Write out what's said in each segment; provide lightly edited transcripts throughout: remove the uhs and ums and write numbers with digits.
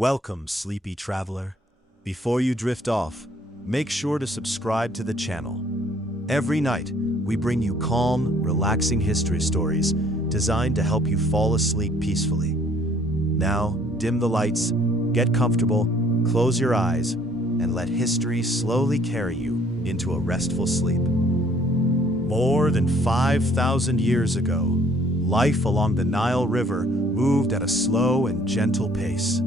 Welcome, sleepy traveler. Before you drift off, make sure to subscribe to the channel. Every night, we bring you calm, relaxing history stories designed to help you fall asleep peacefully. Now, dim the lights, get comfortable, close your eyes, and let history slowly carry you into a restful sleep. More than 5,000 years ago, life along the Nile River moved at a slow and gentle pace.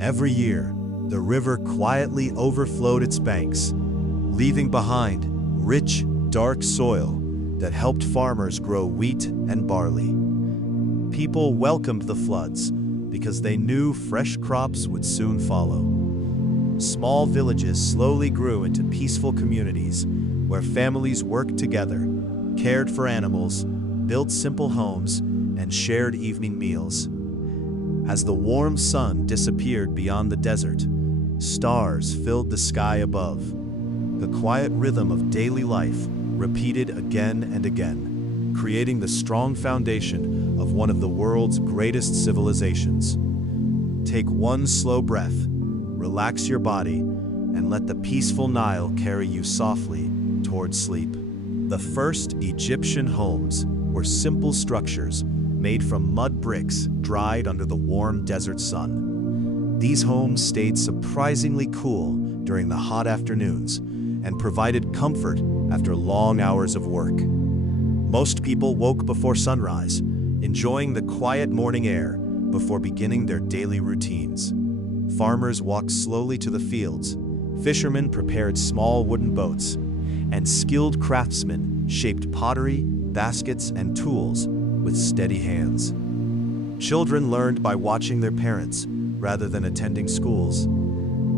Every year, the river quietly overflowed its banks, leaving behind rich, dark soil that helped farmers grow wheat and barley. People welcomed the floods because they knew fresh crops would soon follow. Small villages slowly grew into peaceful communities where families worked together, cared for animals, built simple homes, and shared evening meals. As the warm sun disappeared beyond the desert, stars filled the sky above. The quiet rhythm of daily life repeated again and again, creating the strong foundation of one of the world's greatest civilizations. Take one slow breath, relax your body, and let the peaceful Nile carry you softly toward sleep. The first Egyptian homes were simple structures made from mud bricks dried under the warm desert sun. These homes stayed surprisingly cool during the hot afternoons and provided comfort after long hours of work. Most people woke before sunrise, enjoying the quiet morning air before beginning their daily routines. Farmers walked slowly to the fields, fishermen prepared small wooden boats, and skilled craftsmen shaped pottery, baskets, and tools with steady hands. Children learned by watching their parents rather than attending schools.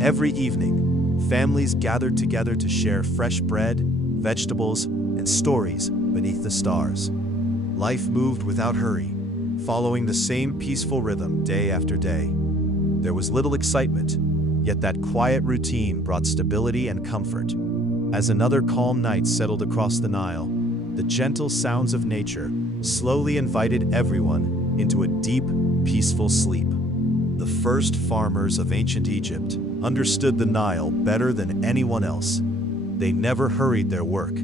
Every evening, families gathered together to share fresh bread, vegetables, and stories beneath the stars. Life moved without hurry, following the same peaceful rhythm day after day. There was little excitement, yet that quiet routine brought stability and comfort. As another calm night settled across the Nile, the gentle sounds of nature slowly invited everyone into a deep, peaceful sleep. The first farmers of ancient Egypt understood the Nile better than anyone else. They never hurried their work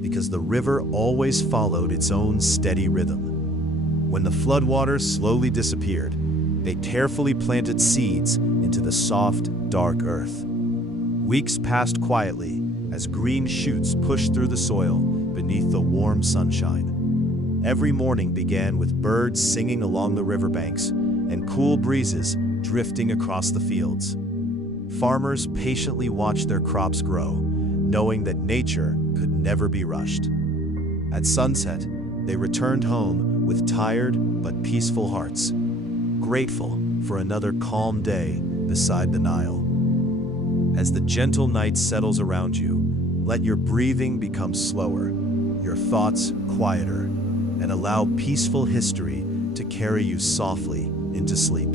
because the river always followed its own steady rhythm. When the floodwaters slowly disappeared, they carefully planted seeds into the soft, dark earth. Weeks passed quietly as green shoots pushed through the soil beneath the warm sunshine. Every morning began with birds singing along the riverbanks and cool breezes drifting across the fields. Farmers patiently watched their crops grow, knowing that nature could never be rushed. At sunset, they returned home with tired but peaceful hearts, grateful for another calm day beside the Nile. As the gentle night settles around you, let your breathing become slower, your thoughts quieter, and allow peaceful history to carry you softly into sleep.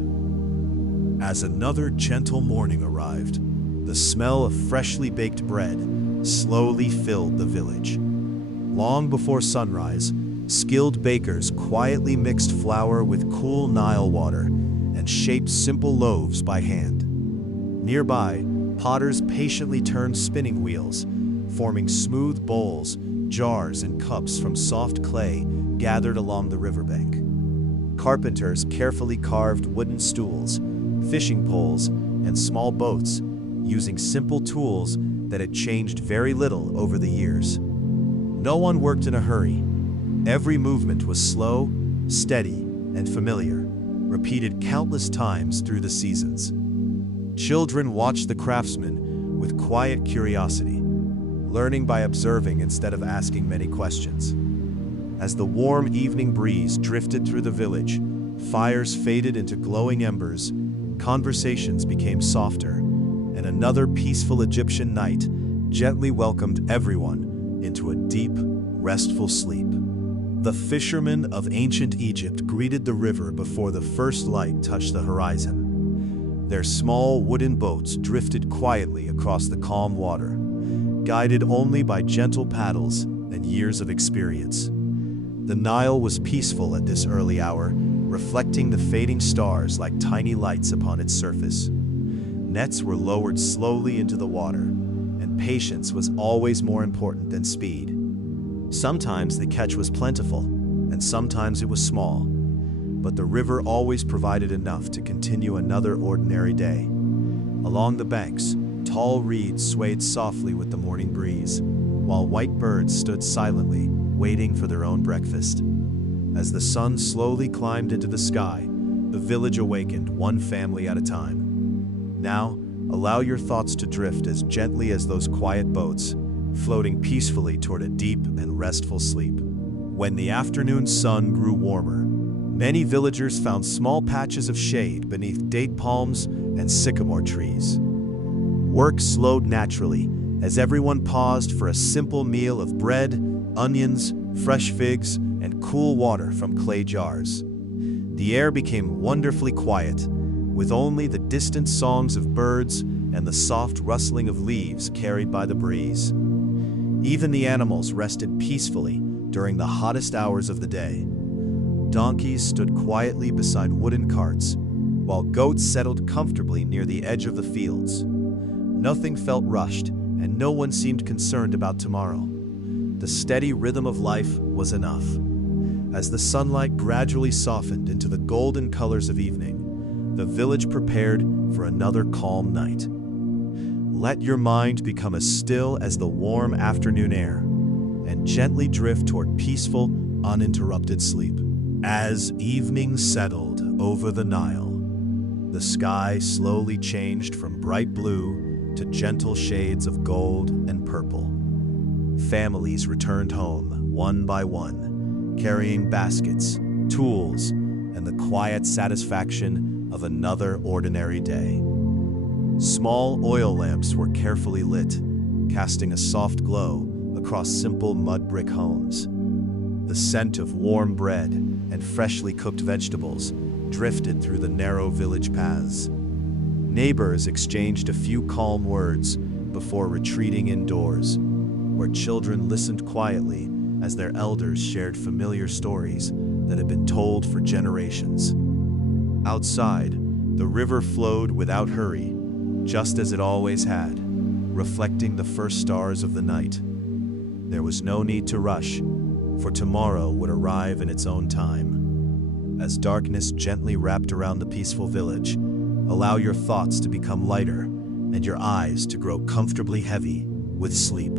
As another gentle morning arrived, the smell of freshly baked bread slowly filled the village. Long before sunrise, skilled bakers quietly mixed flour with cool Nile water and shaped simple loaves by hand. Nearby, potters patiently turned spinning wheels, forming smooth bowls, jars, and cups from soft clay gathered along the riverbank. Carpenters carefully carved wooden stools, fishing poles, and small boats, using simple tools that had changed very little over the years. No one worked in a hurry. Every movement was slow, steady, and familiar, repeated countless times through the seasons. Children watched the craftsmen with quiet curiosity, learning by observing instead of asking many questions. As the warm evening breeze drifted through the village, fires faded into glowing embers, conversations became softer, and another peaceful Egyptian night gently welcomed everyone into a deep, restful sleep. The fishermen of ancient Egypt greeted the river before the first light touched the horizon. Their small wooden boats drifted quietly across the calm water, guided only by gentle paddles and years of experience. The Nile was peaceful at this early hour, reflecting the fading stars like tiny lights upon its surface. Nets were lowered slowly into the water, and patience was always more important than speed. Sometimes the catch was plentiful, and sometimes it was small, but the river always provided enough to continue another ordinary day. Along the banks, tall reeds swayed softly with the morning breeze, while white birds stood silently, waiting for their own breakfast. As the sun slowly climbed into the sky, the village awakened, one family at a time. Now, allow your thoughts to drift as gently as those quiet boats, floating peacefully toward a deep and restful sleep. When the afternoon sun grew warmer, many villagers found small patches of shade beneath date palms and sycamore trees. Work slowed naturally as everyone paused for a simple meal of bread, onions, fresh figs, and cool water from clay jars. The air became wonderfully quiet, with only the distant songs of birds and the soft rustling of leaves carried by the breeze. Even the animals rested peacefully during the hottest hours of the day. Donkeys stood quietly beside wooden carts, while goats settled comfortably near the edge of the fields. Nothing felt rushed, and no one seemed concerned about tomorrow. The steady rhythm of life was enough. As the sunlight gradually softened into the golden colors of evening, the village prepared for another calm night. Let your mind become as still as the warm afternoon air, and gently drift toward peaceful, uninterrupted sleep. As evening settled over the Nile, the sky slowly changed from bright blue to gentle shades of gold and purple. Families returned home, one by one, carrying baskets, tools, and the quiet satisfaction of another ordinary day. Small oil lamps were carefully lit, casting a soft glow across simple mud brick homes. The scent of warm bread and freshly cooked vegetables drifted through the narrow village paths. Neighbors exchanged a few calm words before retreating indoors, where children listened quietly as their elders shared familiar stories that had been told for generations. Outside, the river flowed without hurry, just as it always had, reflecting the first stars of the night. There was no need to rush, for tomorrow would arrive in its own time. As darkness gently wrapped around the peaceful village, allow your thoughts to become lighter and your eyes to grow comfortably heavy with sleep.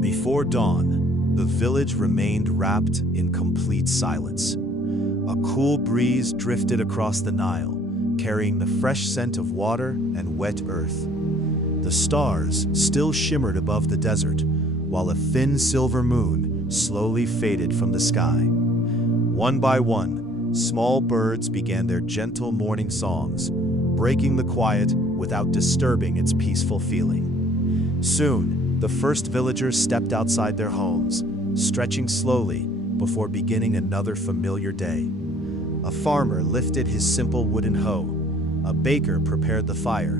Before dawn, the village remained wrapped in complete silence. A cool breeze drifted across the Nile, carrying the fresh scent of water and wet earth. The stars still shimmered above the desert, while a thin silver moon slowly faded from the sky. One by one, small birds began their gentle morning songs, breaking the quiet without disturbing its peaceful feeling. Soon, the first villagers stepped outside their homes, stretching slowly before beginning another familiar day. A farmer lifted his simple wooden hoe, a baker prepared the fire,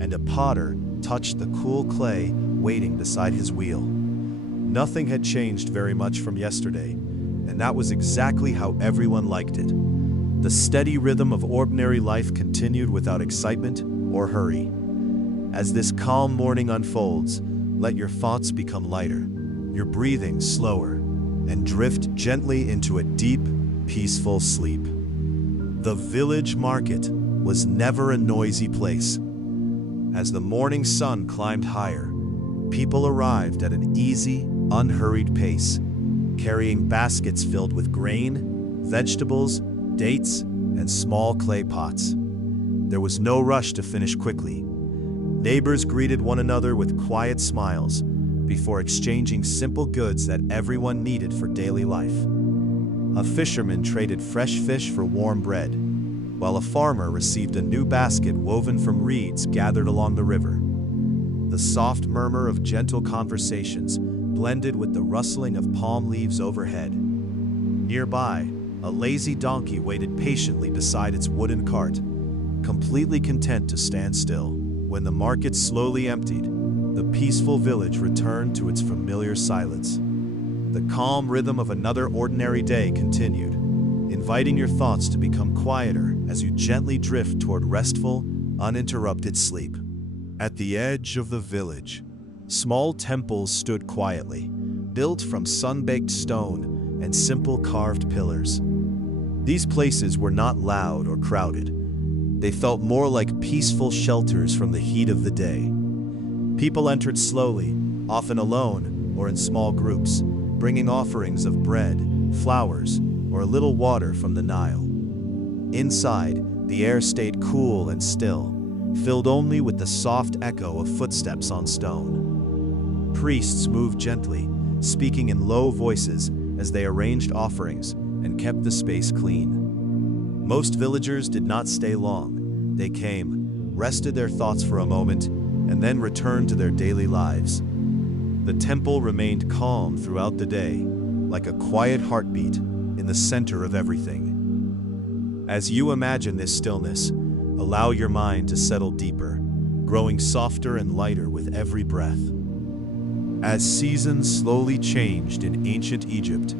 and a potter touched the cool clay waiting beside his wheel. Nothing had changed very much from yesterday, and that was exactly how everyone liked it. The steady rhythm of ordinary life continued without excitement or hurry. As this calm morning unfolds, let your thoughts become lighter, your breathing slower, and drift gently into a deep, peaceful sleep. The village market was never a noisy place. As the morning sun climbed higher, people arrived at an easy, unhurried pace, carrying baskets filled with grain, vegetables, dates, and small clay pots. There was no rush to finish quickly. Neighbors greeted one another with quiet smiles before exchanging simple goods that everyone needed for daily life. A fisherman traded fresh fish for warm bread, while a farmer received a new basket woven from reeds gathered along the river. The soft murmur of gentle conversations blended with the rustling of palm leaves overhead. Nearby, a lazy donkey waited patiently beside its wooden cart, completely content to stand still. When the market slowly emptied, the peaceful village returned to its familiar silence. The calm rhythm of another ordinary day continued, inviting your thoughts to become quieter as you gently drift toward restful, uninterrupted sleep. At the edge of the village, small temples stood quietly, built from sun-baked stone and simple carved pillars. These places were not loud or crowded. They felt more like peaceful shelters from the heat of the day. People entered slowly, often alone or in small groups, bringing offerings of bread, flowers, or a little water from the Nile. Inside, the air stayed cool and still, filled only with the soft echo of footsteps on stone. Priests moved gently, speaking in low voices as they arranged offerings and kept the space clean. Most villagers did not stay long. They came, rested their thoughts for a moment, and then returned to their daily lives. The temple remained calm throughout the day, like a quiet heartbeat in the center of everything. As you imagine this stillness, allow your mind to settle deeper, growing softer and lighter with every breath. As seasons slowly changed in ancient Egypt,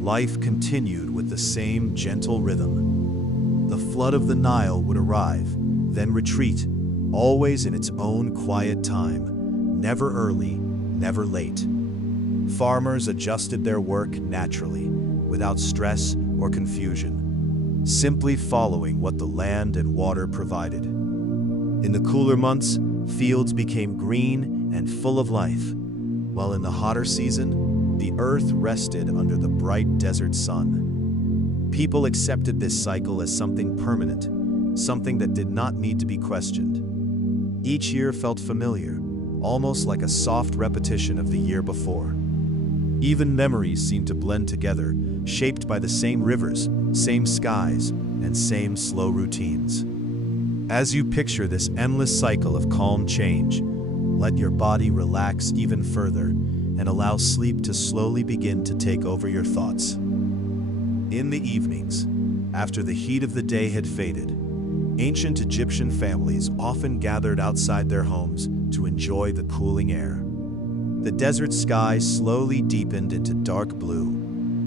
life continued with the same gentle rhythm. The flood of the Nile would arrive, then retreat, always in its own quiet time, never early, never late. Farmers adjusted their work naturally, without stress or confusion, simply following what the land and water provided. In the cooler months, fields became green and full of life, while in the hotter season, the earth rested under the bright desert sun. People accepted this cycle as something permanent, something that did not need to be questioned. Each year felt familiar, almost like a soft repetition of the year before. Even memories seemed to blend together, shaped by the same rivers, same skies, and same slow routines. As you picture this endless cycle of calm change, let your body relax even further and allow sleep to slowly begin to take over your thoughts. In the evenings, after the heat of the day had faded, ancient Egyptian families often gathered outside their homes to enjoy the cooling air. The desert sky slowly deepened into dark blue,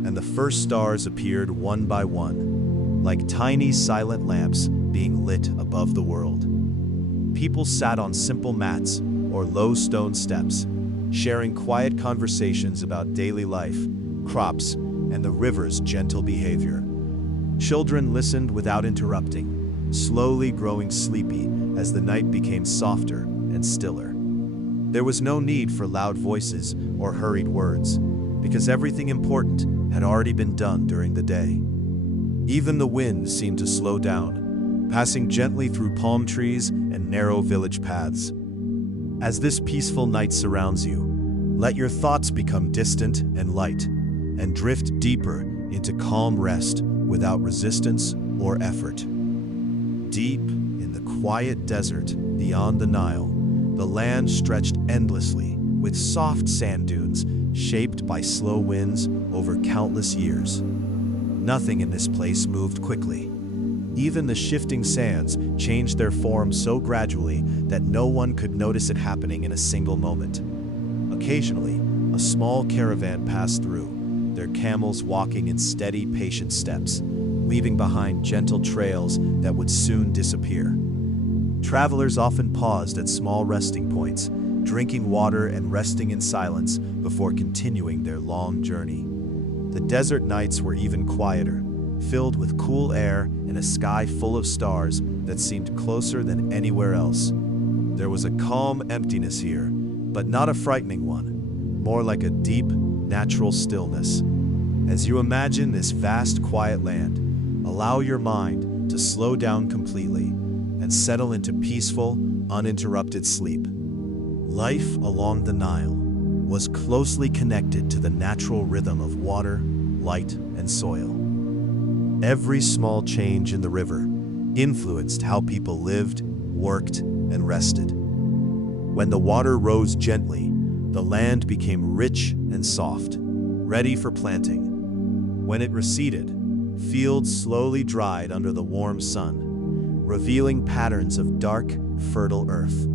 and the first stars appeared one by one, like tiny silent lamps being lit above the world. People sat on simple mats or low stone steps, sharing quiet conversations about daily life, crops, and the river's gentle behavior. Children listened without interrupting, slowly growing sleepy as the night became softer and stiller. There was no need for loud voices or hurried words, because everything important had already been done during the day. Even the wind seemed to slow down, passing gently through palm trees and narrow village paths. As this peaceful night surrounds you, let your thoughts become distant and light, and drift deeper into calm rest without resistance or effort. Deep in the quiet desert beyond the Nile, the land stretched endlessly, with soft sand dunes shaped by slow winds over countless years. Nothing in this place moved quickly. Even the shifting sands changed their form so gradually that no one could notice it happening in a single moment. Occasionally, a small caravan passed through, their camels walking in steady, patient steps, leaving behind gentle trails that would soon disappear. Travelers often paused at small resting points, drinking water and resting in silence before continuing their long journey. The desert nights were even quieter, filled with cool air and a sky full of stars that seemed closer than anywhere else. There was a calm emptiness here, but not a frightening one, more like a deep, natural stillness. As you imagine this vast, quiet land, allow your mind to slow down completely and settle into peaceful, uninterrupted sleep. Life along the Nile was closely connected to the natural rhythm of water, light, and soil. Every small change in the river influenced how people lived, worked, and rested. When the water rose gently, the land became rich and soft, ready for planting. When it receded, fields slowly dried under the warm sun, revealing patterns of dark, fertile earth.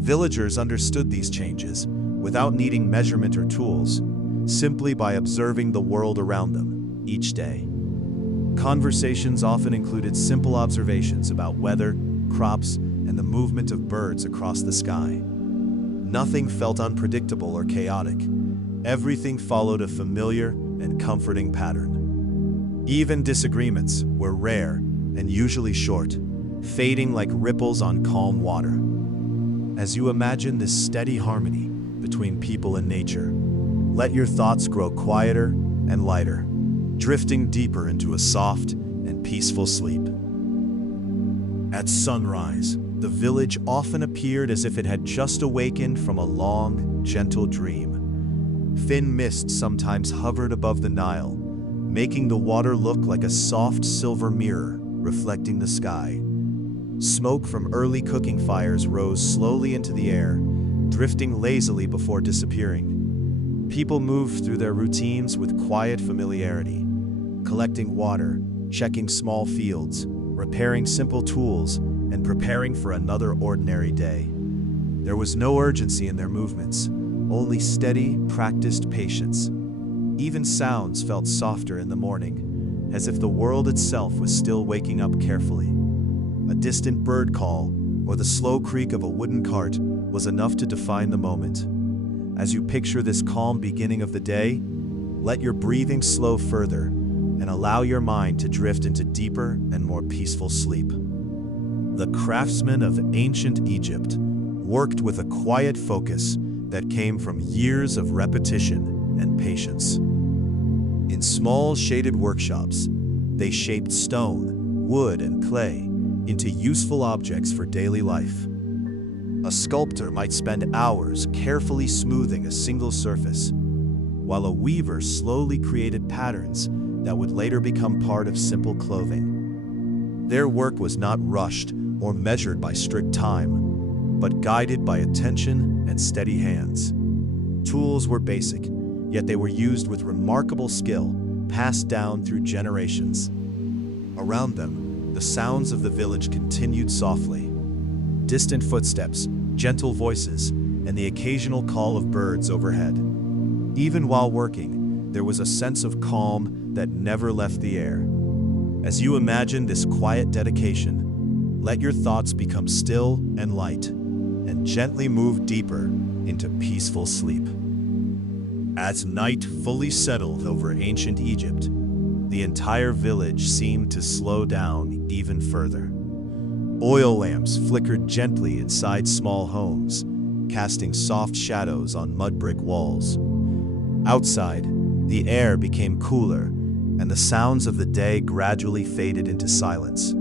Villagers understood these changes without needing measurement or tools, simply by observing the world around them each day. Conversations often included simple observations about weather, crops, and the movement of birds across the sky. Nothing felt unpredictable or chaotic. Everything followed a familiar and comforting pattern. Even disagreements were rare and usually short, fading like ripples on calm water. As you imagine this steady harmony between people and nature, let your thoughts grow quieter and lighter, drifting deeper into a soft and peaceful sleep. At sunrise, the village often appeared as if it had just awakened from a long, gentle dream. Thin mist sometimes hovered above the Nile, making the water look like a soft silver mirror reflecting the sky. Smoke from early cooking fires rose slowly into the air, drifting lazily before disappearing. People moved through their routines with quiet familiarity, collecting water, checking small fields, repairing simple tools, and preparing for another ordinary day. There was no urgency in their movements, only steady, practiced patience. Even sounds felt softer in the morning, as if the world itself was still waking up carefully. A distant bird call or the slow creak of a wooden cart was enough to define the moment. As you picture this calm beginning of the day, let your breathing slow further and allow your mind to drift into deeper and more peaceful sleep. The craftsmen of ancient Egypt worked with a quiet focus that came from years of repetition and patience. In small shaded workshops, they shaped stone, wood, and clay into useful objects for daily life. A sculptor might spend hours carefully smoothing a single surface, while a weaver slowly created patterns that would later become part of simple clothing. Their work was not rushed or measured by strict time, but guided by attention and steady hands. Tools were basic, yet they were used with remarkable skill, passed down through generations. Around them, the sounds of the village continued softly. Distant footsteps, gentle voices, and the occasional call of birds overhead. Even while working, there was a sense of calm that never left the air. As you imagine this quiet dedication, let your thoughts become still and light, and gently move deeper into peaceful sleep. As night fully settled over ancient Egypt, the entire village seemed to slow down even further. Oil lamps flickered gently inside small homes, casting soft shadows on mud brick walls. Outside, the air became cooler, and the sounds of the day gradually faded into silence.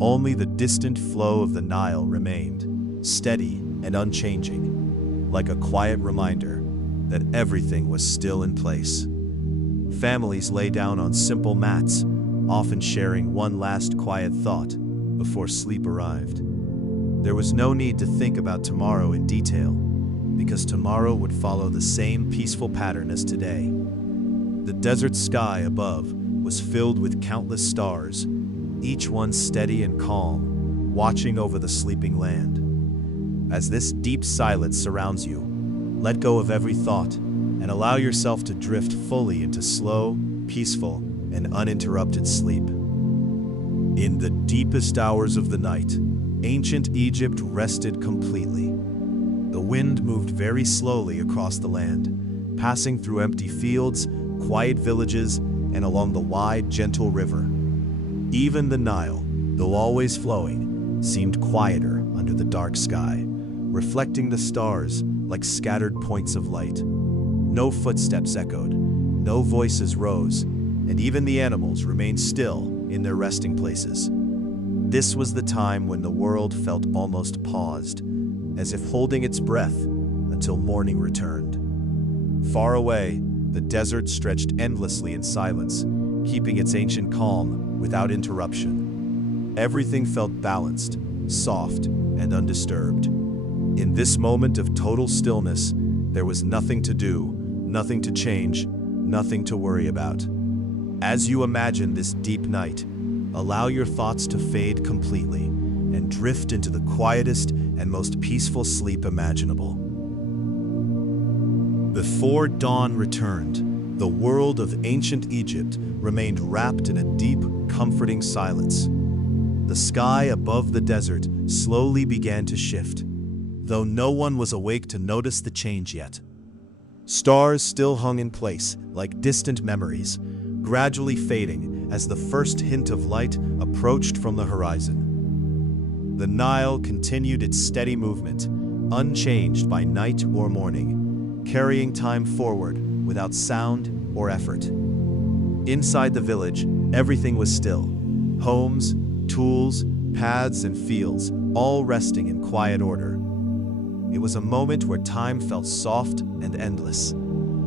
Only the distant flow of the Nile remained, steady and unchanging, like a quiet reminder that everything was still in place. Families lay down on simple mats, often sharing one last quiet thought before sleep arrived. There was no need to think about tomorrow in detail, because tomorrow would follow the same peaceful pattern as today. The desert sky above was filled with countless stars, each one steady and calm, watching over the sleeping land. As this deep silence surrounds you, let go of every thought and allow yourself to drift fully into slow, peaceful, and uninterrupted sleep. In the deepest hours of the night, ancient Egypt rested completely. The wind moved very slowly across the land, passing through empty fields, quiet villages, and along the wide, gentle river. Even the Nile, though always flowing, seemed quieter under the dark sky, reflecting the stars like scattered points of light. No footsteps echoed, no voices rose, and even the animals remained still in their resting places. This was the time when the world felt almost paused, as if holding its breath until morning returned. Far away, the desert stretched endlessly in silence, keeping its ancient calm without interruption. Everything felt balanced, soft, and undisturbed. In this moment of total stillness, there was nothing to do, nothing to change, nothing to worry about. As you imagine this deep night, allow your thoughts to fade completely and drift into the quietest and most peaceful sleep imaginable. Before dawn returned, The world of ancient Egypt remained wrapped in a deep, comforting silence. The sky above the desert slowly began to shift, though no one was awake to notice the change yet. Stars still hung in place, like distant memories, gradually fading as the first hint of light approached from the horizon. The Nile continued its steady movement, unchanged by night or morning, carrying time forward without sound or effort. Inside the village, everything was still. Homes, tools, paths, and fields, all resting in quiet order. It was a moment where time felt soft and endless,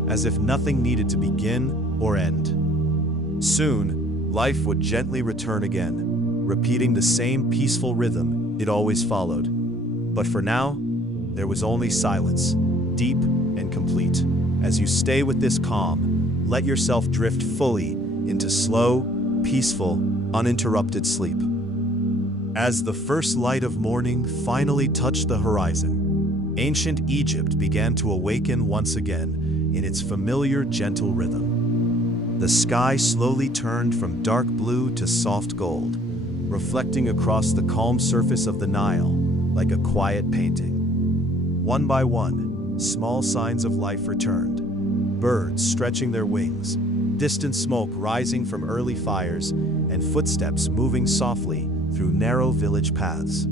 as if nothing needed to begin or end. Soon, life would gently return again, repeating the same peaceful rhythm it always followed. But for now, there was only silence, deep and complete. As you stay with this calm, let yourself drift fully into slow, peaceful, uninterrupted sleep. As the first light of morning finally touched the horizon, ancient Egypt began to awaken once again in its familiar, gentle rhythm. The sky slowly turned from dark blue to soft gold, reflecting across the calm surface of the Nile like a quiet painting. One by one, small signs of life returned. Birds stretching their wings, distant smoke rising from early fires, and footsteps moving softly through narrow village paths.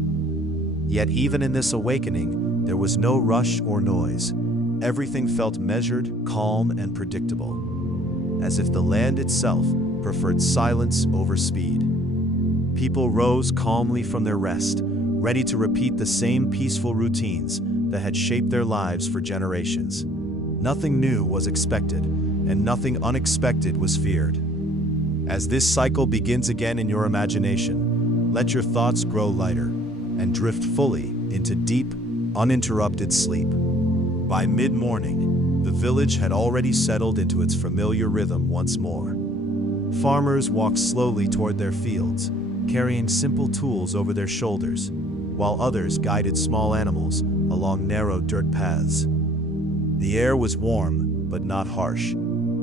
Yet even in this awakening, there was no rush or noise. Everything felt measured, calm, and predictable, as if the land itself preferred silence over speed. People rose calmly from their rest, ready to repeat the same peaceful routines that had shaped their lives for generations. Nothing new was expected, and nothing unexpected was feared. As this cycle begins again in your imagination, let your thoughts grow lighter and drift fully into deep, uninterrupted sleep. By mid-morning, the village had already settled into its familiar rhythm once more. Farmers walked slowly toward their fields, carrying simple tools over their shoulders, while others guided small animals along narrow dirt paths. The air was warm, but not harsh,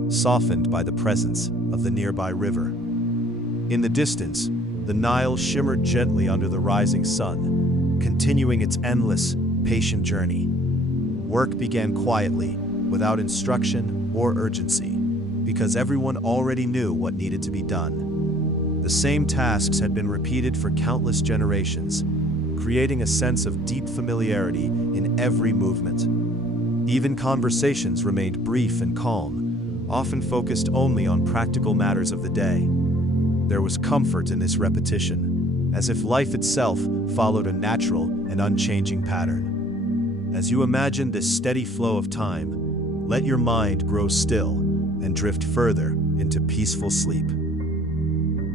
softened by the presence of the nearby river. In the distance, the Nile shimmered gently under the rising sun, continuing its endless, patient journey. Work began quietly, without instruction or urgency, because everyone already knew what needed to be done. The same tasks had been repeated for countless generations, creating a sense of deep familiarity in every movement. Even conversations remained brief and calm, often focused only on practical matters of the day. There was comfort in this repetition, as if life itself followed a natural and unchanging pattern. As you imagine this steady flow of time, let your mind grow still and drift further into peaceful sleep.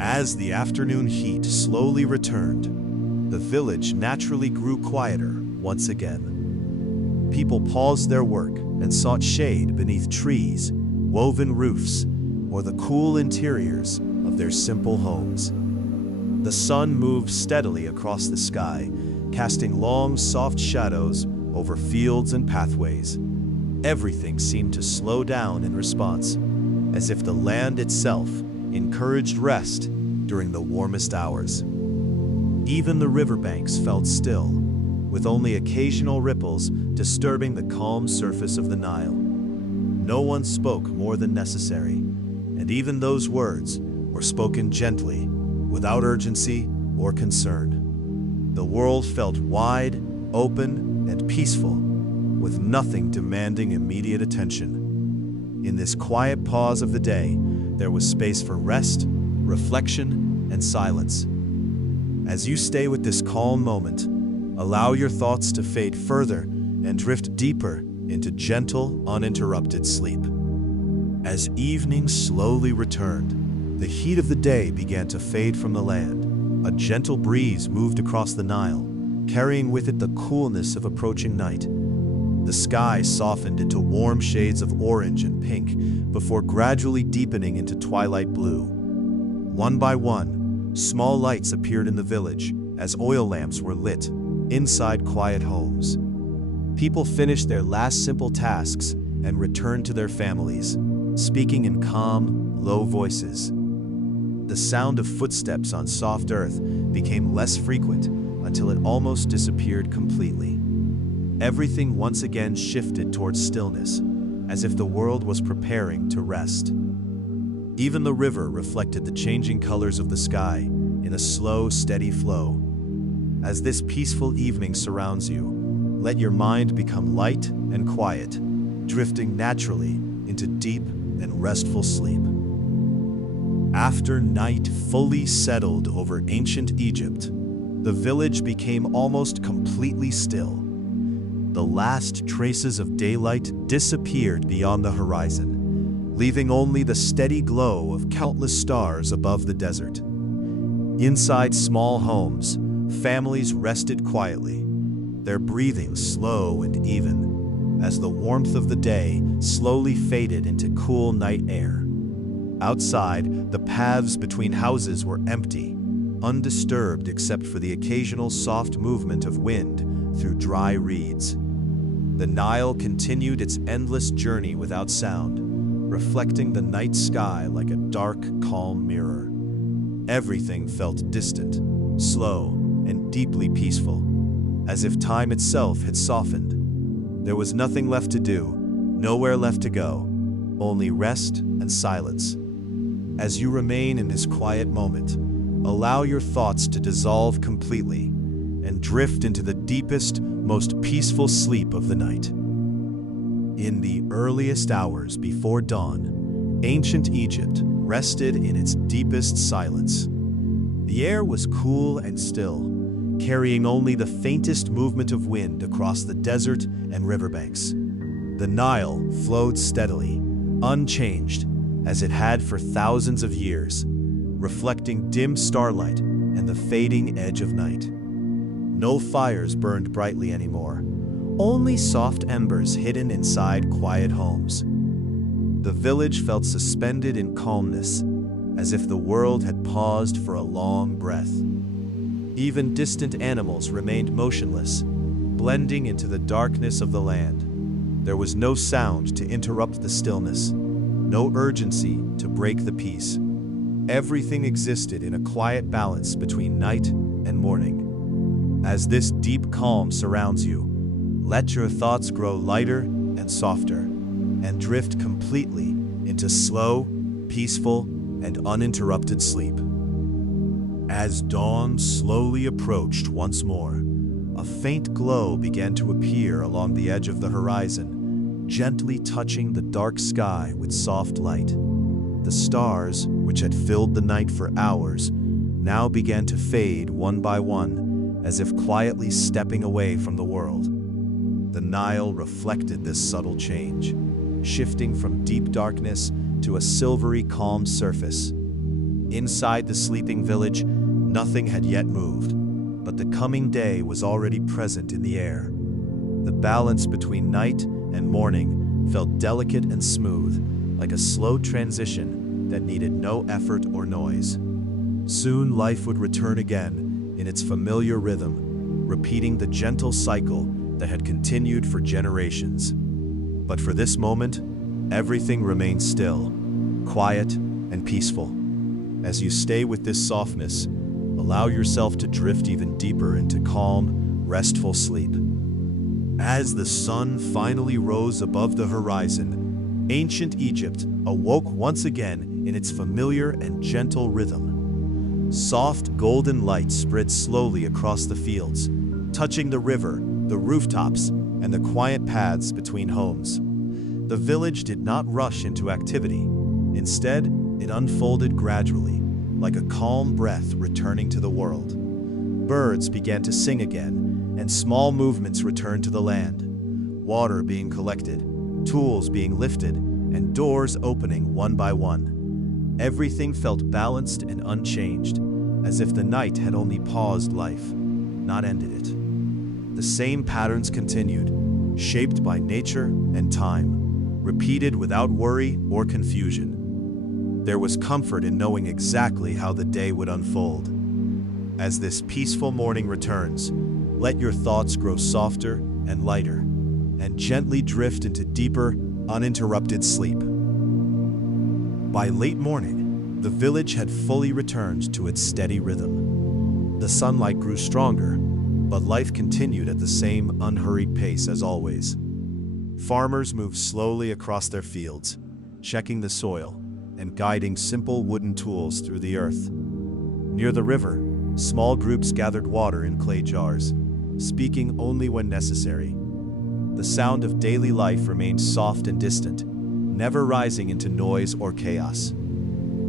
As the afternoon heat slowly returned, the village naturally grew quieter once again. People paused their work and sought shade beneath trees, woven roofs, or the cool interiors of their simple homes. The sun moved steadily across the sky, casting long, soft shadows over fields and pathways. Everything seemed to slow down in response, as if the land itself encouraged rest during the warmest hours. Even the riverbanks felt still, with only occasional ripples disturbing the calm surface of the Nile. No one spoke more than necessary, and even those words were spoken gently, without urgency or concern. The world felt wide, open, and peaceful, with nothing demanding immediate attention. In this quiet pause of the day, there was space for rest, reflection, and silence. As you stay with this calm moment, allow your thoughts to fade further and drift deeper into gentle, uninterrupted sleep. As evening slowly returned, the heat of the day began to fade from the land. A gentle breeze moved across the Nile, carrying with it the coolness of approaching night. The sky softened into warm shades of orange and pink before gradually deepening into twilight blue. One by one, small lights appeared in the village as oil lamps were lit inside quiet homes. People finished their last simple tasks and returned to their families, speaking in calm, low voices. The sound of footsteps on soft earth became less frequent until it almost disappeared completely. Everything once again shifted towards stillness, as if the world was preparing to rest. Even the river reflected the changing colors of the sky in a slow, steady flow. As this peaceful evening surrounds you, let your mind become light and quiet, drifting naturally into deep and restful sleep. After night fully settled over ancient Egypt, the village became almost completely still. The last traces of daylight disappeared beyond the horizon, leaving only the steady glow of countless stars above the desert. Inside small homes, families rested quietly, their breathing slow and even, as the warmth of the day slowly faded into cool night air. Outside, the paths between houses were empty, undisturbed except for the occasional soft movement of wind through dry reeds. The Nile continued its endless journey without sound, reflecting the night sky like a dark, calm mirror. Everything felt distant, slow, and deeply peaceful, as if time itself had softened. There was nothing left to do, nowhere left to go, only rest and silence. As you remain in this quiet moment, allow your thoughts to dissolve completely and drift into the deepest, most peaceful sleep of the night. In the earliest hours before dawn, ancient Egypt rested in its deepest silence. The air was cool and still, carrying only the faintest movement of wind across the desert and riverbanks. The Nile flowed steadily, unchanged, as it had for thousands of years, reflecting dim starlight and the fading edge of night. No fires burned brightly anymore, only soft embers hidden inside quiet homes. The village felt suspended in calmness, as if the world had paused for a long breath. Even distant animals remained motionless, blending into the darkness of the land. There was no sound to interrupt the stillness, no urgency to break the peace. Everything existed in a quiet balance between night and morning. As this deep calm surrounds you, let your thoughts grow lighter and softer, and drift completely into slow, peaceful, and uninterrupted sleep. As dawn slowly approached once more, a faint glow began to appear along the edge of the horizon, gently touching the dark sky with soft light. The stars, which had filled the night for hours, now began to fade one by one, as if quietly stepping away from the world. The Nile reflected this subtle change, shifting from deep darkness to a silvery, calm surface. Inside the sleeping village, nothing had yet moved, but the coming day was already present in the air. The balance between night and morning felt delicate and smooth, like a slow transition that needed no effort or noise. Soon life would return again in its familiar rhythm, repeating the gentle cycle that had continued for generations. But for this moment, everything remained still, quiet, and peaceful. As you stay with this softness, allow yourself to drift even deeper into calm, restful sleep. As the sun finally rose above the horizon, ancient Egypt awoke once again in its familiar and gentle rhythm. Soft golden light spread slowly across the fields, touching the river, the rooftops, and the quiet paths between homes. The village did not rush into activity. Instead, it unfolded gradually, like a calm breath returning to the world. Birds began to sing again, and small movements returned to the land. Water being collected, tools being lifted, and doors opening one by one. Everything felt balanced and unchanged, as if the night had only paused life, not ended it. The same patterns continued, shaped by nature and time, repeated without worry or confusion. There was comfort in knowing exactly how the day would unfold. As this peaceful morning returns, let your thoughts grow softer and lighter, and gently drift into deeper, uninterrupted sleep. By late morning, the village had fully returned to its steady rhythm. The sunlight grew stronger, but life continued at the same unhurried pace as always. Farmers moved slowly across their fields, checking the soil and guiding simple wooden tools through the earth. Near the river, small groups gathered water in clay jars, speaking only when necessary. The sound of daily life remained soft and distant, never rising into noise or chaos.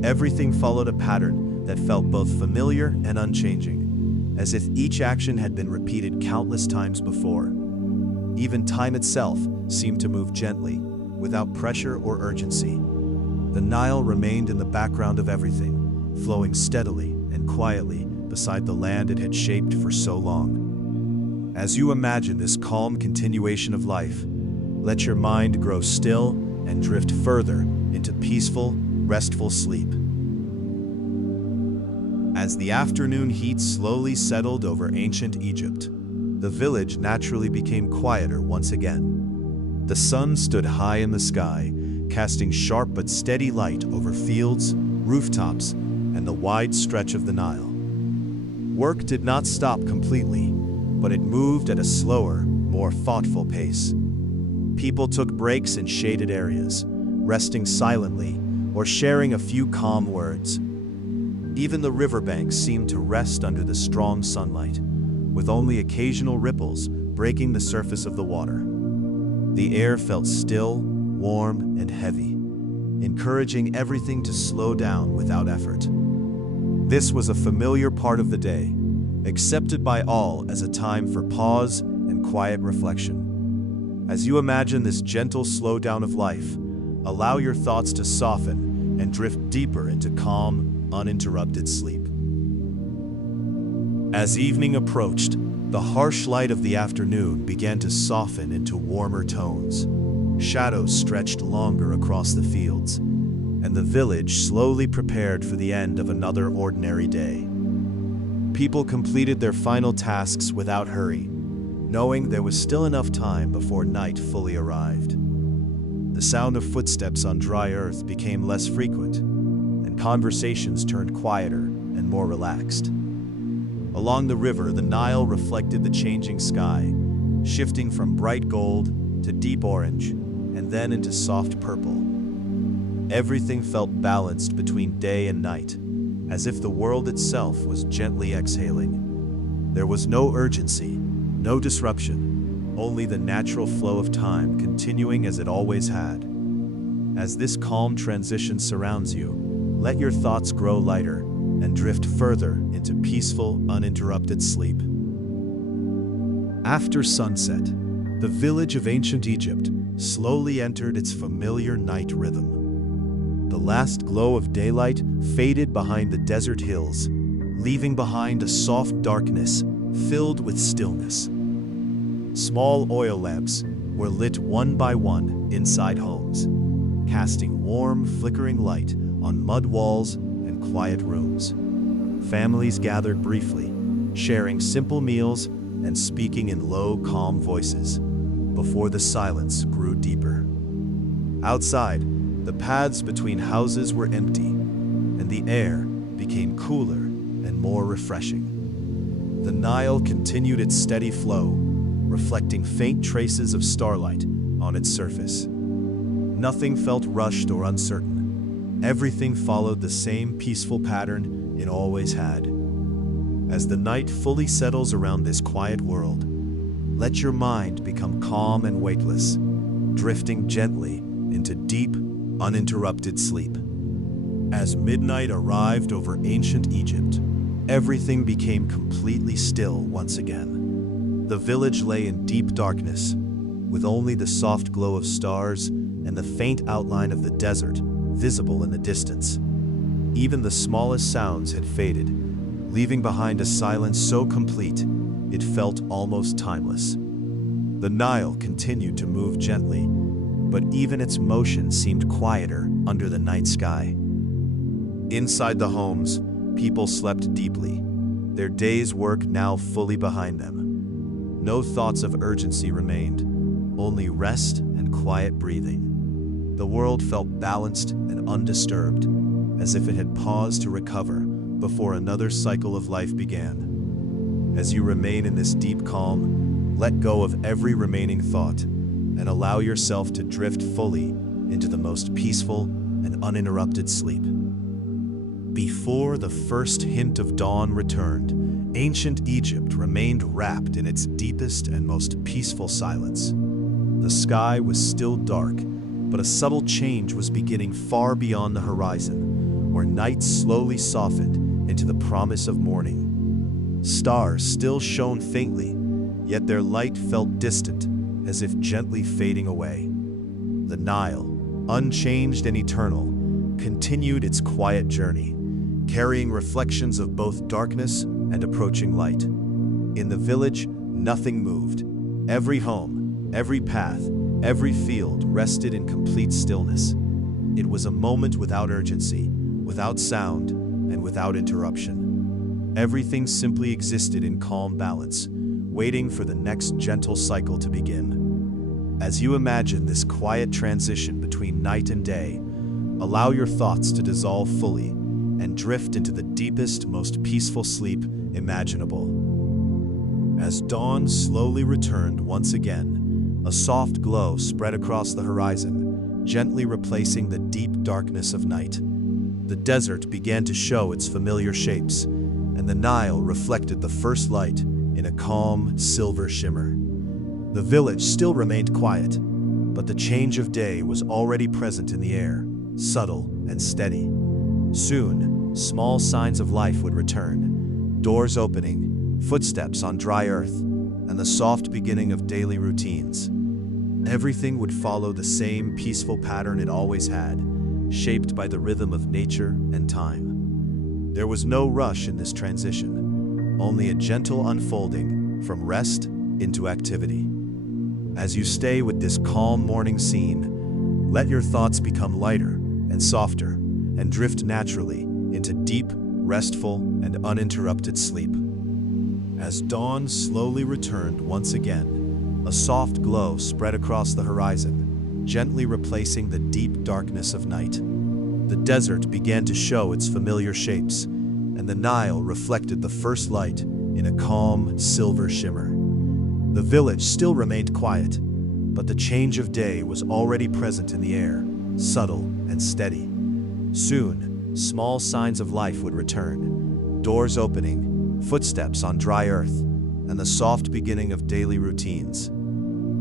Everything followed a pattern that felt both familiar and unchanging, as if each action had been repeated countless times before. Even time itself seemed to move gently, without pressure or urgency. The Nile remained in the background of everything, flowing steadily and quietly beside the land it had shaped for so long. As you imagine this calm continuation of life, let your mind grow still and drift further into peaceful, restful sleep. As the afternoon heat slowly settled over ancient Egypt, the village naturally became quieter once again. The sun stood high in the sky, casting sharp but steady light over fields, rooftops, and the wide stretch of the Nile. Work did not stop completely, but it moved at a slower, more thoughtful pace. People took breaks in shaded areas, resting silently or sharing a few calm words. Even the riverbanks seemed to rest under the strong sunlight, with only occasional ripples breaking the surface of the water. The air felt still, warm, and heavy, encouraging everything to slow down without effort. This was a familiar part of the day, accepted by all as a time for pause and quiet reflection. As you imagine this gentle slowdown of life, allow your thoughts to soften and drift deeper into calm, uninterrupted sleep. As evening approached, the harsh light of the afternoon began to soften into warmer tones. Shadows stretched longer across the fields, and the village slowly prepared for the end of another ordinary day. People completed their final tasks without hurry, knowing there was still enough time before night fully arrived. The sound of footsteps on dry earth became less frequent, and conversations turned quieter and more relaxed. Along the river, the Nile reflected the changing sky, shifting from bright gold to deep orange, and then into soft purple. Everything felt balanced between day and night, as if the world itself was gently exhaling. There was no urgency, no disruption, only the natural flow of time continuing as it always had. As this calm transition surrounds you, let your thoughts grow lighter and drift further into peaceful, uninterrupted sleep. After sunset, the village of ancient Egypt slowly entered its familiar night rhythm. The last glow of daylight faded behind the desert hills, leaving behind a soft darkness filled with stillness. Small oil lamps were lit one by one inside homes, casting warm, flickering light on mud walls and quiet rooms. Families gathered briefly, sharing simple meals and speaking in low, calm voices, before the silence grew deeper. Outside, the paths between houses were empty, and the air became cooler and more refreshing. The Nile continued its steady flow, reflecting faint traces of starlight on its surface. Nothing felt rushed or uncertain. Everything followed the same peaceful pattern it always had. As the night fully settles around this quiet world, let your mind become calm and weightless, drifting gently into deep, uninterrupted sleep. As midnight arrived over ancient Egypt, everything became completely still once again. The village lay in deep darkness, with only the soft glow of stars and the faint outline of the desert visible in the distance. Even the smallest sounds had faded, leaving behind a silence so complete it felt almost timeless. The Nile continued to move gently, but even its motion seemed quieter under the night sky. Inside the homes, people slept deeply, their day's work now fully behind them. No thoughts of urgency remained, only rest and quiet breathing. the world felt balanced and undisturbed, as if it had paused to recover before another cycle of life began. As you remain in this deep calm, let go of every remaining thought and allow yourself to drift fully into the most peaceful and uninterrupted sleep. Before the first hint of dawn returned, ancient Egypt remained wrapped in its deepest and most peaceful silence. The sky was still dark, but a subtle change was beginning far beyond the horizon, where night slowly softened into the promise of morning. Stars still shone faintly, yet their light felt distant, as if gently fading away. The Nile, unchanged and eternal, continued its quiet journey, carrying reflections of both darkness and approaching light. In the village, nothing moved. Every home, every path, every field rested in complete stillness. It was a moment without urgency, without sound, and without interruption. Everything simply existed in calm balance, waiting for the next gentle cycle to begin. As you imagine this quiet transition between night and day, allow your thoughts to dissolve fully and drift into the deepest, most peaceful sleep imaginable. As dawn slowly returned once again, a soft glow spread across the horizon, gently replacing the deep darkness of night. The desert began to show its familiar shapes, and the Nile reflected the first light in a calm, silver shimmer. The village still remained quiet, but the change of day was already present in the air, subtle and steady. Soon, small signs of life would return, doors opening, footsteps on dry earth, and the soft beginning of daily routines. Everything would follow the same peaceful pattern it always had, shaped by the rhythm of nature and time. There was no rush in this transition, only a gentle unfolding from rest into activity. As you stay with this calm morning scene, let your thoughts become lighter and softer and drift naturally into deep, restful, and uninterrupted sleep. As dawn slowly returned once again, a soft glow spread across the horizon, gently replacing the deep darkness of night. The desert began to show its familiar shapes, and the Nile reflected the first light in a calm, silver shimmer. The village still remained quiet, but the change of day was already present in the air, subtle and steady. Soon, small signs of life would return, doors opening, footsteps on dry earth, and the soft beginning of daily routines.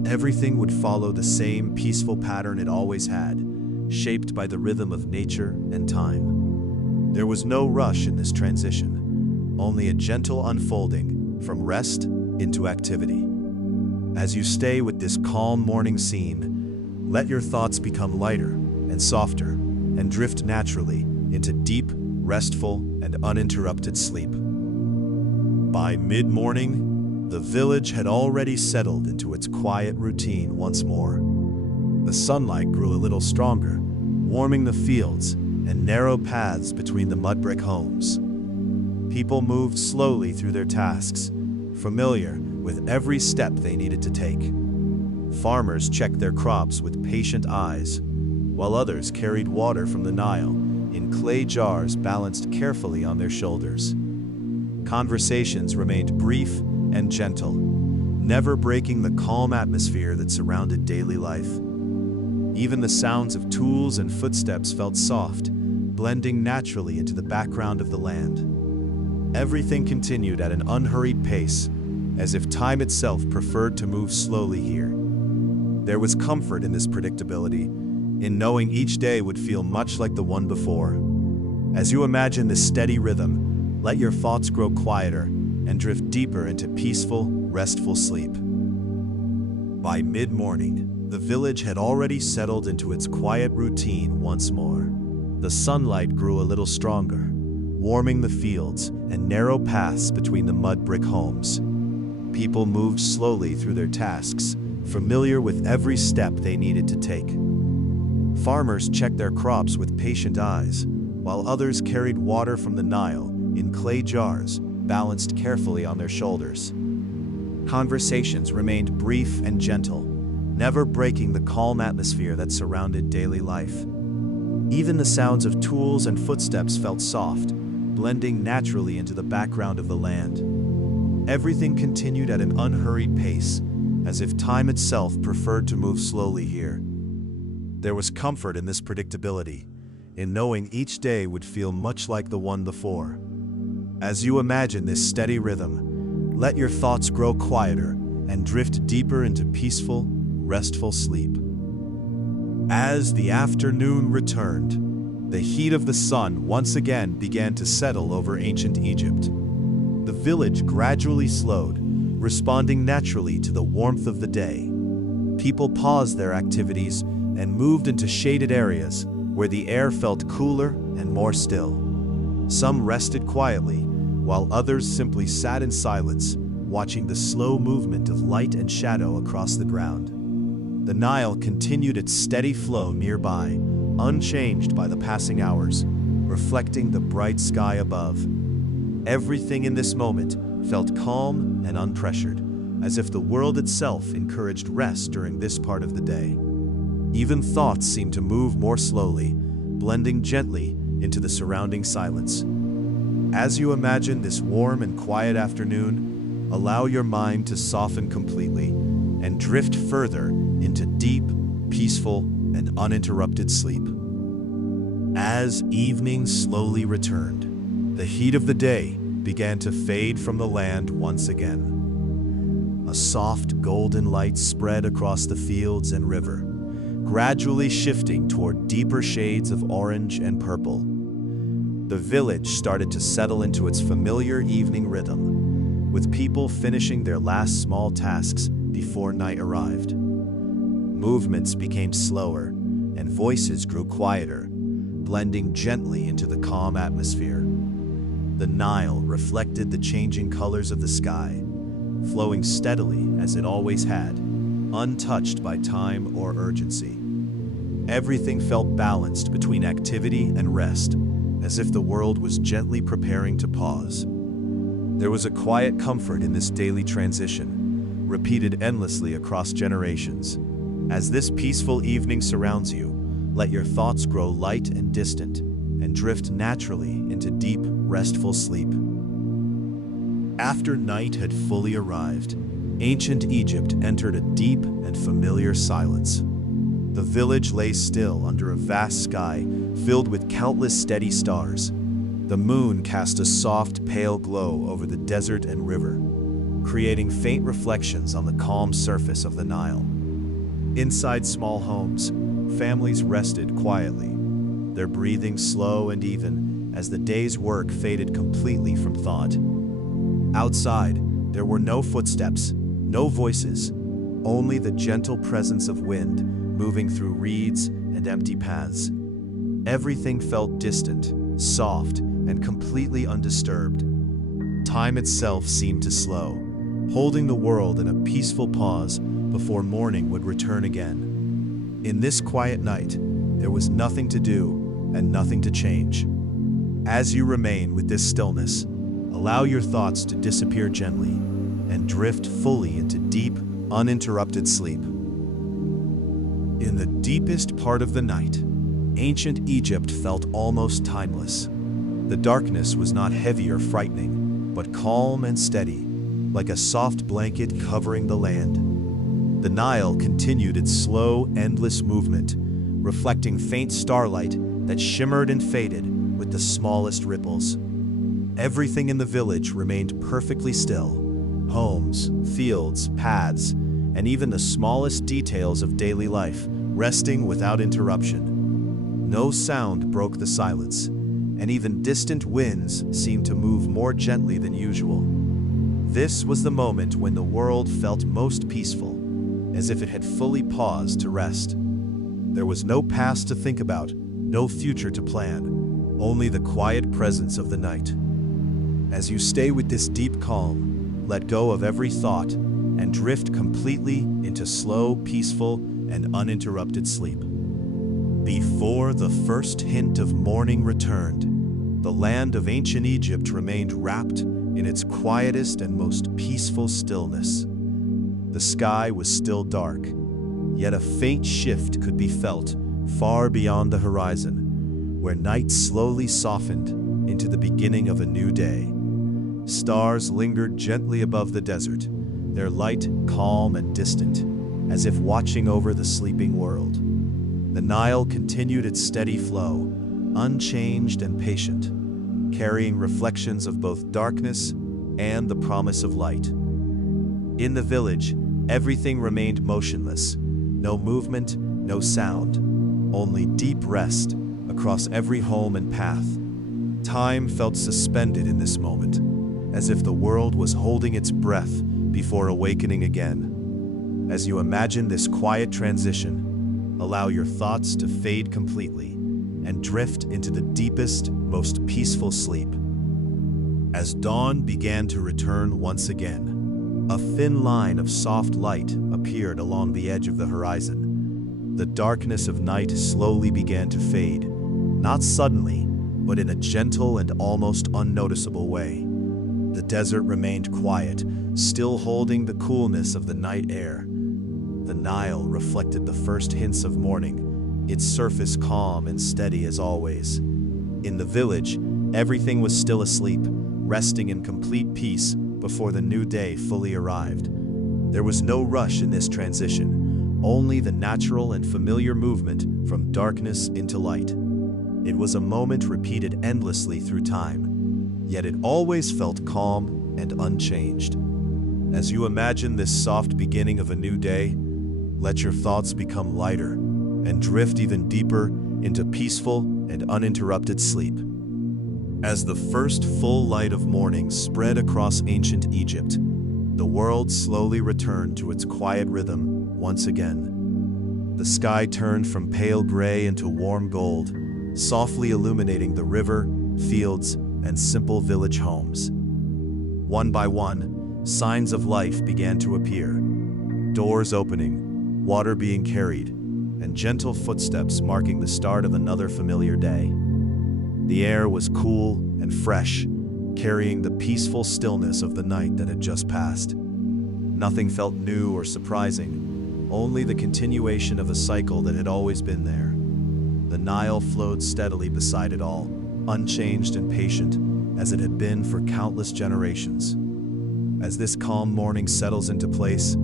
Everything would follow the same peaceful pattern it always had, shaped by the rhythm of nature and time. There was no rush in this transition, only a gentle unfolding from rest into activity. As you stay with this calm morning scene, let your thoughts become lighter and softer and drift naturally into deep, restful, and uninterrupted sleep. By mid-morning, the village had already settled into its quiet routine once more. The sunlight grew a little stronger, warming the fields and narrow paths between the mud brick homes. People moved slowly through their tasks, familiar with every step they needed to take. Farmers checked their crops with patient eyes, while others carried water from the Nile in clay jars balanced carefully on their shoulders. Conversations remained brief and gentle, never breaking the calm atmosphere that surrounded daily life. Even the sounds of tools and footsteps felt soft, blending naturally into the background of the land. Everything continued at an unhurried pace, as if time itself preferred to move slowly here. There was comfort in this predictability, in knowing each day would feel much like the one before. As you imagine this steady rhythm, let your thoughts grow quieter and drift deeper into peaceful, restful sleep. By mid-morning, the village had already settled into its quiet routine once more. The sunlight grew a little stronger, warming the fields and narrow paths between the mud brick homes. People moved slowly through their tasks, familiar with every step they needed to take. Farmers checked their crops with patient eyes, while others carried water from the Nile in clay jars, balanced carefully on their shoulders. Conversations remained brief and gentle, never breaking the calm atmosphere that surrounded daily life. Even the sounds of tools and footsteps felt soft, blending naturally into the background of the land. Everything continued at an unhurried pace, as if time itself preferred to move slowly here. There was comfort in this predictability, in knowing each day would feel much like the one before. As you imagine this steady rhythm, let your thoughts grow quieter and drift deeper into peaceful, restful sleep. As the afternoon returned, the heat of the sun once again began to settle over ancient Egypt. The village gradually slowed, responding naturally to the warmth of the day. People paused their activities and moved into shaded areas where the air felt cooler and more still. Some rested quietly, while others simply sat in silence, watching the slow movement of light and shadow across the ground. The Nile continued its steady flow nearby, unchanged by the passing hours, reflecting the bright sky above. Everything in this moment felt calm and unpressured, as if the world itself encouraged rest during this part of the day. Even thoughts seemed to move more slowly, blending gently into the surrounding silence. As you imagine this warm and quiet afternoon, allow your mind to soften completely and drift further into deep, peaceful, and uninterrupted sleep. As evening slowly returned, the heat of the day began to fade from the land once again. A soft golden light spread across the fields and river, gradually shifting toward deeper shades of orange and purple. The village started to settle into its familiar evening rhythm, with people finishing their last small tasks before night arrived. Movements became slower, and voices grew quieter, blending gently into the calm atmosphere. The Nile reflected the changing colors of the sky, flowing steadily as it always had, untouched by time or urgency. Everything felt balanced between activity and rest, as if the world was gently preparing to pause. There was a quiet comfort in this daily transition, repeated endlessly across generations. As this peaceful evening surrounds you, let your thoughts grow light and distant, and drift naturally into deep, restful sleep. After night had fully arrived, ancient Egypt entered a deep and familiar silence. The village lay still under a vast sky filled with countless steady stars. The moon cast a soft, pale glow over the desert and river, creating faint reflections on the calm surface of the Nile. Inside small homes, families rested quietly, their breathing slow and even as the day's work faded completely from thought. Outside, there were no footsteps, no voices, only the gentle presence of wind moving through reeds and empty paths. Everything felt distant, soft, and completely undisturbed. Time itself seemed to slow, holding the world in a peaceful pause before morning would return again. In this quiet night, there was nothing to do and nothing to change. As you remain with this stillness, allow your thoughts to disappear gently and drift fully into deep, uninterrupted sleep. In the deepest part of the night, ancient Egypt felt almost timeless. The darkness was not heavy or frightening, but calm and steady, like a soft blanket covering the land. The Nile continued its slow, endless movement, reflecting faint starlight that shimmered and faded with the smallest ripples. Everything in the village remained perfectly still. Homes, fields, paths, and even the smallest details of daily life resting without interruption. No sound broke the silence, and even distant winds seemed to move more gently than usual. This was the moment when the world felt most peaceful, as if it had fully paused to rest. There was no past to think about, no future to plan, only the quiet presence of the night. As you stay with this deep calm, let go of every thought and drift completely into slow, peaceful, and uninterrupted sleep. Before the first hint of morning returned, the land of ancient Egypt remained wrapped in its quietest and most peaceful stillness. The sky was still dark, Yet a faint shift could be felt far beyond the horizon, where night slowly softened into the beginning of a new day. Stars lingered gently above the desert, their light calm and distant, as if watching over the sleeping world. The Nile continued its steady flow, unchanged and patient, carrying reflections of both darkness and the promise of light. In the village, everything remained motionless. No movement, no sound, only deep rest across every home and path. Time felt suspended in this moment, as if the world was holding its breath before awakening again. As you imagine this quiet transition, allow your thoughts to fade completely and drift into the deepest, most peaceful sleep. As dawn began to return once again, a thin line of soft light appeared along the edge of the horizon. The darkness of night slowly began to fade, not suddenly, but in a gentle and almost unnoticeable way. The desert remained quiet, still holding the coolness of the night air. The Nile reflected the first hints of morning, its surface calm and steady as always. In the village, everything was still asleep, resting in complete peace before the new day fully arrived. There was no rush in this transition, only the natural and familiar movement from darkness into light. It was a moment repeated endlessly through time, yet it always felt calm and unchanged. As you imagine this soft beginning of a new day, let your thoughts become lighter and drift even deeper into peaceful and uninterrupted sleep. As the first full light of morning spread across ancient Egypt, the world slowly returned to its quiet rhythm once again. The sky turned from pale gray into warm gold, softly illuminating the river, fields, and simple village homes. One by one, signs of life began to appear. Doors opening, water being carried, and gentle footsteps marking the start of another familiar day. The air was cool and fresh, carrying the peaceful stillness of the night that had just passed. Nothing felt new or surprising, only the continuation of a cycle that had always been there. The Nile flowed steadily beside it all, unchanged and patient as it had been for countless generations. As this calm morning settles into place,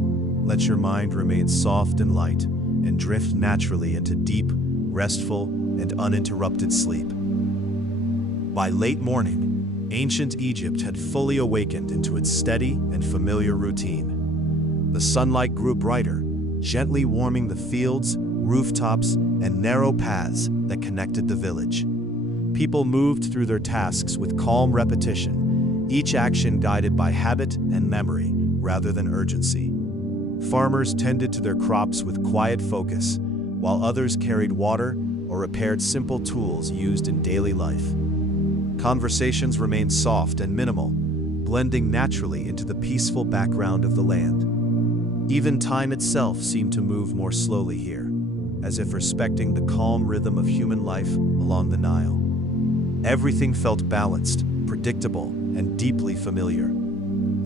let your mind remain soft and light and drift naturally into deep, restful, and uninterrupted sleep. By late morning, ancient Egypt had fully awakened into its steady and familiar routine. The sunlight grew brighter, gently warming the fields, rooftops, and narrow paths that connected the village. People moved through their tasks with calm repetition, each action guided by habit and memory rather than urgency. Farmers tended to their crops with quiet focus, while others carried water or repaired simple tools used in daily life. Conversations remained soft and minimal, blending naturally into the peaceful background of the land. Even time itself seemed to move more slowly here, as if respecting the calm rhythm of human life along the Nile. Everything felt balanced, predictable, and deeply familiar.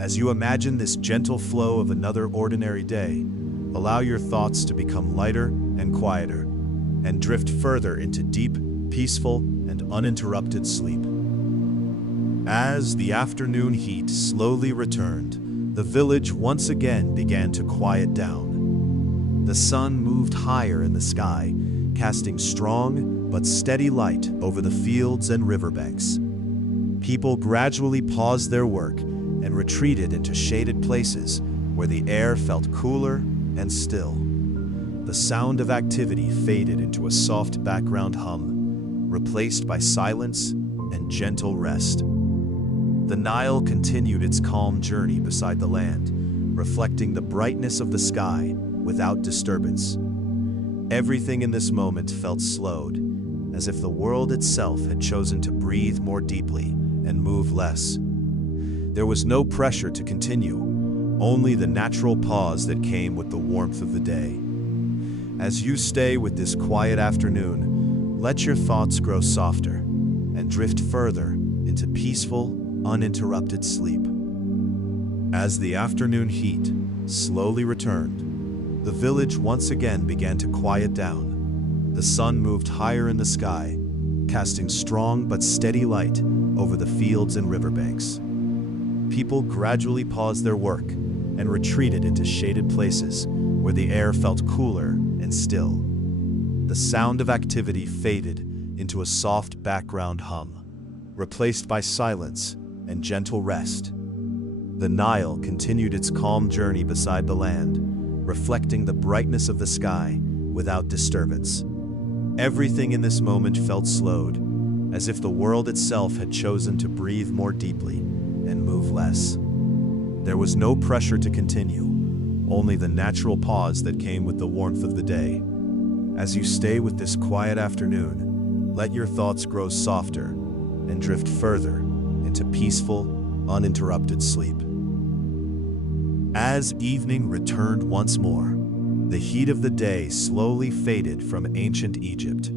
As you imagine this gentle flow of another ordinary day, allow your thoughts to become lighter and quieter, and drift further into deep, peaceful, and uninterrupted sleep. As the afternoon heat slowly returned, the village once again began to quiet down. The sun moved higher in the sky, casting strong but steady light over the fields and riverbanks. People gradually paused their work and retreated into shaded places where the air felt cooler and still. The sound of activity faded into a soft background hum, replaced by silence and gentle rest. The Nile continued its calm journey beside the land, reflecting the brightness of the sky without disturbance. Everything in this moment felt slowed, as if the world itself had chosen to breathe more deeply and move less. There was no pressure to continue, only the natural pause that came with the warmth of the day. As you stay with this quiet afternoon, let your thoughts grow softer and drift further into peaceful, uninterrupted sleep. As the afternoon heat slowly returned, The village once again began to quiet down. The sun moved higher in the sky, casting strong but steady light over the fields and riverbanks. People gradually paused their work and retreated into shaded places where the air felt cooler and still. The sound of activity faded into a soft background hum, replaced by silence and gentle rest. The Nile continued its calm journey beside the land, reflecting the brightness of the sky without disturbance. Everything in this moment felt slowed, as if the world itself had chosen to breathe more deeply and move less. There was no pressure to continue, only the natural pause that came with the warmth of the day. As you stay with this quiet afternoon, let your thoughts grow softer and drift further into peaceful, uninterrupted sleep. As evening returned once more, the heat of the day slowly faded from ancient Egypt.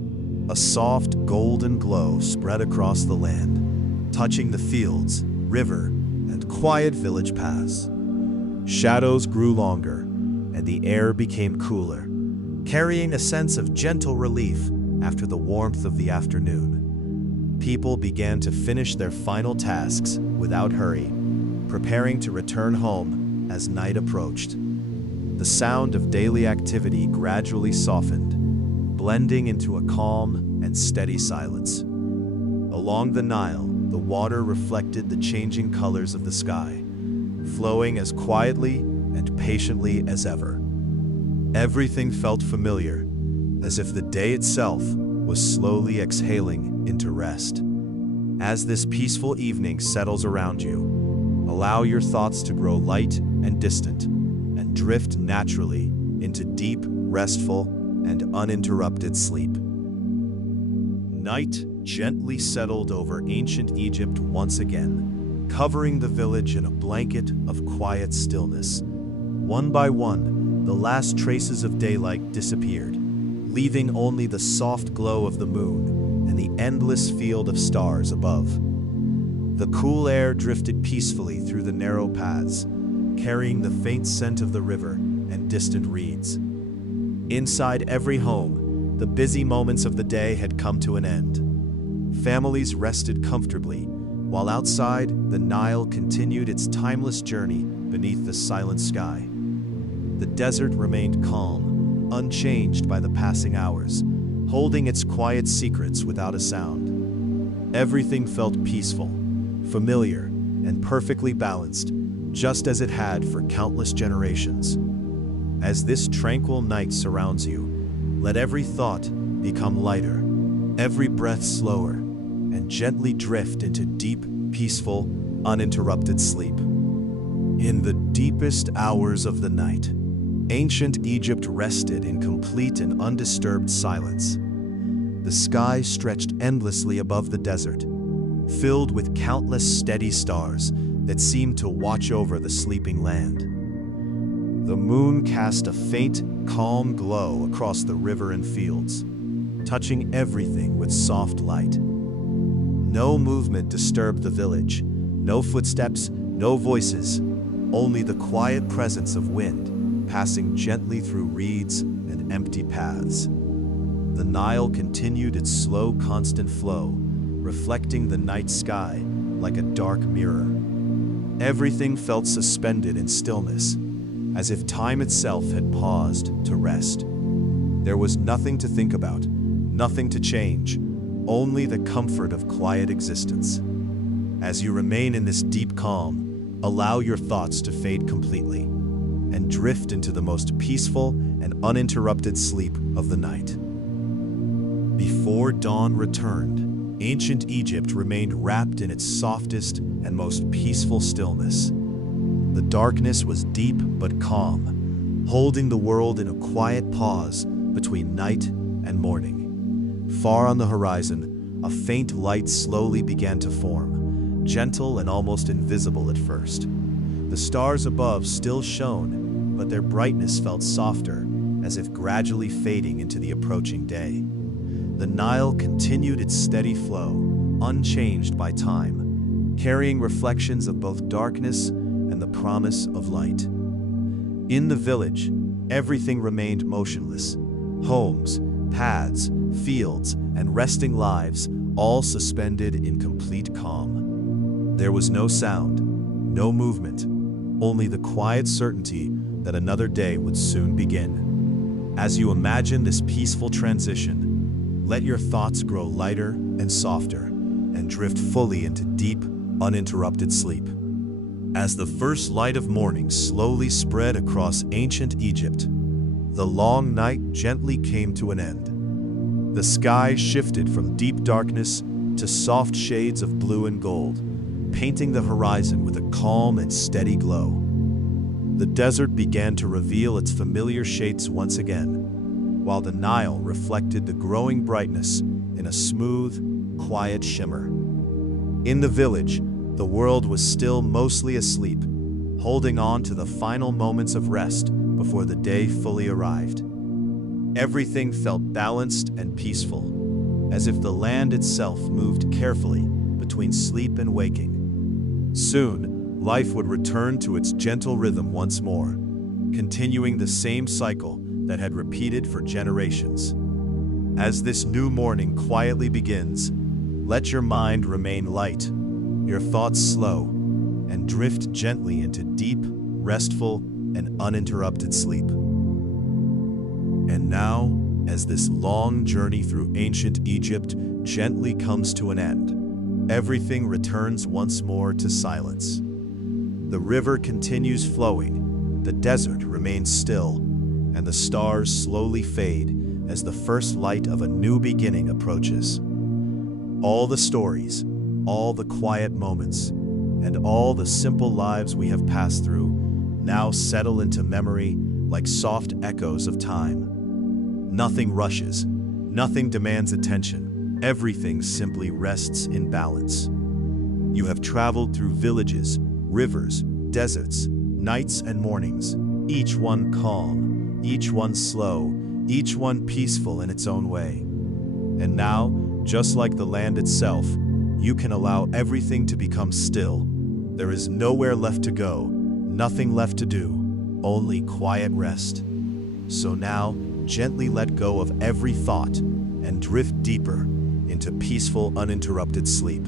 A soft, golden glow spread across the land, touching the fields, river, and quiet village paths. Shadows grew longer, and the air became cooler, carrying a sense of gentle relief after the warmth of the afternoon. People began to finish their final tasks without hurry, preparing to return home as night approached. The sound of daily activity gradually softened, blending into a calm and steady silence. Along the Nile, the water reflected the changing colors of the sky, flowing as quietly and patiently as ever. Everything felt familiar, as if the day itself was slowly exhaling into rest. As this peaceful evening settles around you, allow your thoughts to grow light and distant, and drift naturally into deep, restful, and uninterrupted sleep. Night gently settled over ancient Egypt once again, covering the village in a blanket of quiet stillness. One by one, the last traces of daylight disappeared, leaving only the soft glow of the moon and the endless field of stars above. The cool air drifted peacefully through the narrow paths, carrying the faint scent of the river and distant reeds. Inside every home, the busy moments of the day had come to an end. Families rested comfortably, while outside, the Nile continued its timeless journey beneath the silent sky. The desert remained calm, unchanged by the passing hours, holding its quiet secrets without a sound. Everything felt peaceful, familiar, and perfectly balanced, just as it had for countless generations. As this tranquil night surrounds you, let every thought become lighter, every breath slower, and gently drift into deep, peaceful, uninterrupted sleep. In the deepest hours of the night, ancient Egypt rested in complete and undisturbed silence. The sky stretched endlessly above the desert, filled with countless steady stars that seemed to watch over the sleeping land. The moon cast a faint, calm glow across the river and fields, touching everything with soft light. No movement disturbed the village, no footsteps, no voices, only the quiet presence of wind passing gently through reeds and empty paths. The Nile continued its slow, constant flow, reflecting the night sky like a dark mirror. Everything felt suspended in stillness, as if time itself had paused to rest. There was nothing to think about, nothing to change, only the comfort of quiet existence. As you remain in this deep calm, allow your thoughts to fade completely and drift into the most peaceful and uninterrupted sleep of the night. Before dawn returned, ancient Egypt remained wrapped in its softest and most peaceful stillness. The darkness was deep but calm, holding the world in a quiet pause between night and morning. Far on the horizon, a faint light slowly began to form, gentle and almost invisible at first. The stars above still shone, but their brightness felt softer, as if gradually fading into the approaching day. The Nile continued its steady flow, unchanged by time, carrying reflections of both darkness and the promise of light. In the village, everything remained motionless. Homes, paths, fields, and resting lives, all suspended in complete calm. There was no sound, no movement, only the quiet certainty that another day would soon begin. As you imagine this peaceful transition, let your thoughts grow lighter and softer and drift fully into deep, uninterrupted sleep. As the first light of morning slowly spread across ancient Egypt, the long night gently came to an end. The sky shifted from deep darkness to soft shades of blue and gold, painting the horizon with a calm and steady glow. The desert began to reveal its familiar shades once again, while the Nile reflected the growing brightness in a smooth, quiet shimmer. In the village, the world was still mostly asleep, holding on to the final moments of rest before the day fully arrived. Everything felt balanced and peaceful, as if the land itself moved carefully between sleep and waking. Soon, life would return to its gentle rhythm once more, continuing the same cycle that had repeated for generations. As this new morning quietly begins, let your mind remain light, your thoughts slow, and drift gently into deep, restful, and uninterrupted sleep. And now, as this long journey through ancient Egypt gently comes to an end, everything returns once more to silence. The river continues flowing, the desert remains still, and the stars slowly fade as the first light of a new beginning approaches. All the stories, all the quiet moments, and all the simple lives we have passed through now settle into memory like soft echoes of time. Nothing rushes, nothing demands attention, everything simply rests in balance. You have traveled through villages, rivers, deserts, nights and mornings, each one calm, each one slow, each one peaceful in its own way. And now, just like the land itself, you can allow everything to become still. There is nowhere left to go, nothing left to do, only quiet rest. So now, gently let go of every thought and drift deeper into peaceful, uninterrupted sleep.